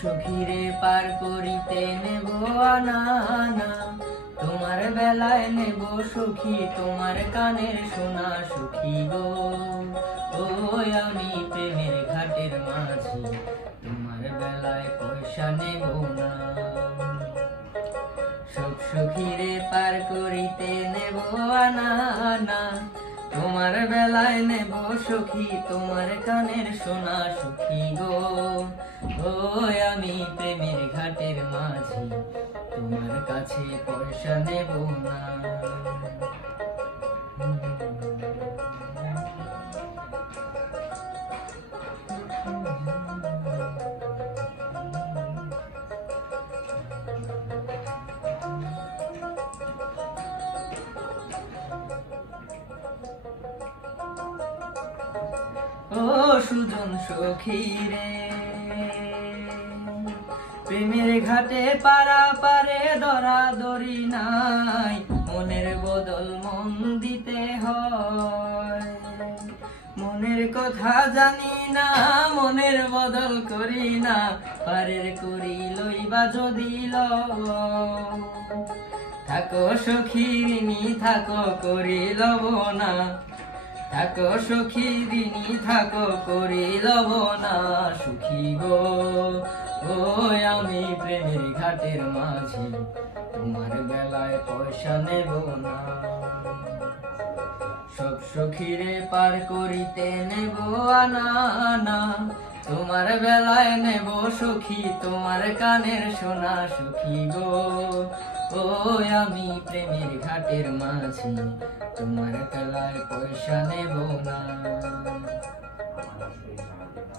সখীরে পার করিতে নেব আনা, তোমার বেলায় নেব সখী তোমার কানের সোনা সখী গো। ও আমি প্রেমের ঘাটের মাঝি, তোমার বেলায় পয়সা নেব না। সব সখীরে পার করিতে নেব আনা, তোমার বেলায় নেব সখী তোমার কানের সোনা সখী গো। ও আমি প্রেমের ঘাটের মাঝি, তোমার কাছে পয়সা নেব না। ও সুজন সখী রে, প্রেমের ঘাটে পারা পারে দরাদরি নাই, মনের বদল মন দিতে হয়। মনের কথা জানি না, মনের বদল করি না, পারের করি লইবা যদি লও। থাকো সখী ঋণী থাকো করি লব না, থাকো সখী ঋণী থাকো করি লব না সুখী গো। ও আমি প্রেমের ঘাটের মাঝি, তোমার বেলায় পয়সা নেব না। সব সখীরে পার করিতে নেব আনা, তোমার বেলায় নেব সখী তোমার কানের সোনা সখী গো। ও আমি প্রেমের ঘাটের মাঝি, তোমার বেলায় পয়সা নেব না।